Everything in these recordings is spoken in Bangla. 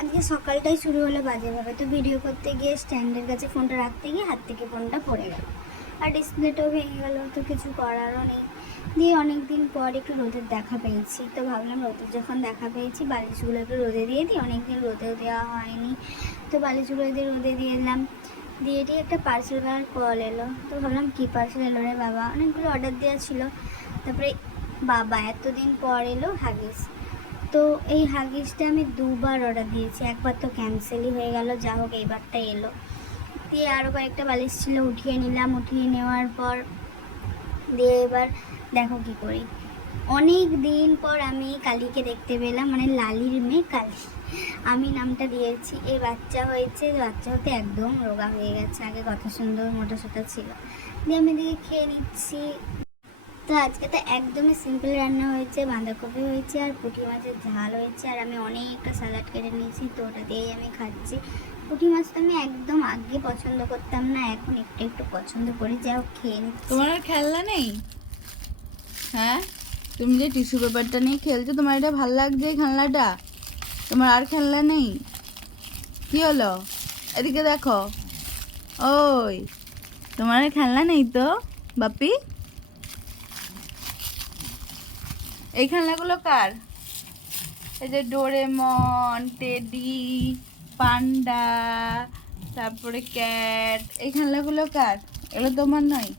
আজকে সকালটাই শুরু হলো বাজেভাবে। তো ভিডিও করতে গিয়ে স্ট্যান্ডের কাছে ফোনটা রাখতে গিয়ে হাত থেকে ফোনটা পড়ে গেল, আর ডিসপ্লেটাও ভেঙে গেল। তো কিছু করারও নেই। দিয়ে অনেক দিন পর একটু রোদের দেখা পেয়েছি, তো ভাবলাম রোদের যখন দেখা পেয়েছি বালিশগুলো একটু রোদে দিয়ে দিই, অনেক দিন রোদেও দেওয়া হয়নি। তো বালিশগুলো দিয়ে রোদে দিয়ে দিলাম। দিয়ে একটা পার্সেল করার কল এলো। তো ভাবলাম কী পার্সেল এলো রে বাবা, অনেকগুলো অর্ডার দেওয়া ছিল। তারপরে বাবা এতদিন পর এলো হাগিস। তো এই হাগিসটা আমি দুবার অর্ডার দিয়েছি, একবার তো ক্যান্সেলই হয়ে গেল। যা হোক এইবারটা এলো। দিয়ে আরও কয়েকটা বালিশ ছিল, উঠিয়ে নিলাম। উঠিয়ে নেওয়ার পর দিয়ে এবার দেখো কী করি। অনেক দিন পর আমি কালীকে দেখতে পেলাম, মানে লালির মেয়ে কালী। আমি নামটা দিয়েছি। এই বাচ্চা হয়েছে, বাচ্চা হতে একদম রোগা হয়ে গেছে। আগে কত সুন্দর মোটা সোটা ছিল। দিয়ে আমি দিকে খেয়ে নিচ্ছি। তো আজকে তো একদমই সিম্পল রান্না হয়েছে, বাঁধাকপি হয়েছে আর পুঁটি মাছের ঝাল হয়েছে, আর আমি অনেকটা স্যালাড কেটে নিয়েছি, তো ওটা দিয়েই আমি খাচ্ছি। পুঁটি মাছটা আমি একদম আগে পছন্দ করতাম না, এখন একটু একটু পছন্দ করি। যাও খেয়ে নিচ্ছি। তোমার আর খেলনা নেই? হ্যাঁ, তুমি যে টিস্যু পেপারটা নিয়ে খেলছো, তোমার এটা ভাল লাগছে এই খেলনাটা? তোমার আর খেলনা নেই? কি হলো? এদিকে দেখো। ওই, তোমার আর খেলনা নেই তো বাপি? এই খেলনাগুলো কার? এই যে ডোরেমন, টেডি, পান্ডা, তারপরে ক্যাট, এই খেলনাগুলো কার? এগুলো তোমার নয়?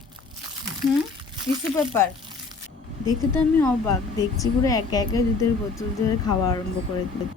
টিস্যু পেপার দেখে তো আমি অবাক। দেখছি পুরো একে একে দুধের বোতল ধরে খাওয়া আরম্ভ করে দিল।